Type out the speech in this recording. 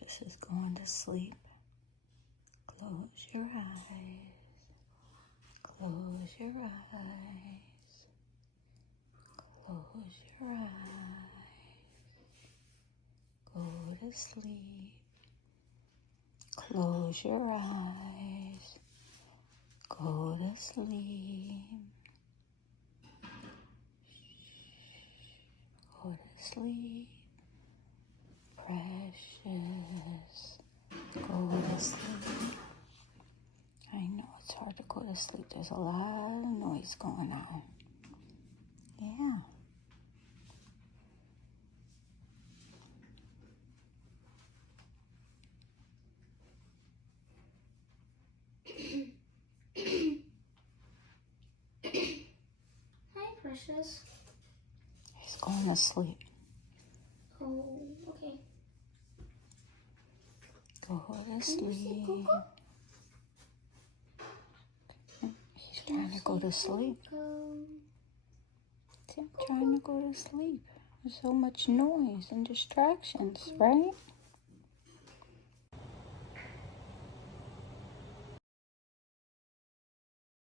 Precious is going to sleep. Close your eyes. Close your eyes. Close your eyes. Go to sleep. Close your eyes. Go to sleep. Go to sleep. Precious. Go to sleep. I know it's hard to go to sleep. There's a lot of noise going on. Yeah. Hi, Precious. He's going to sleep. Oh, okay. Go to sleep. Coco? He's trying to go to sleep. I'm trying to go to sleep. There's so much noise and distractions, right?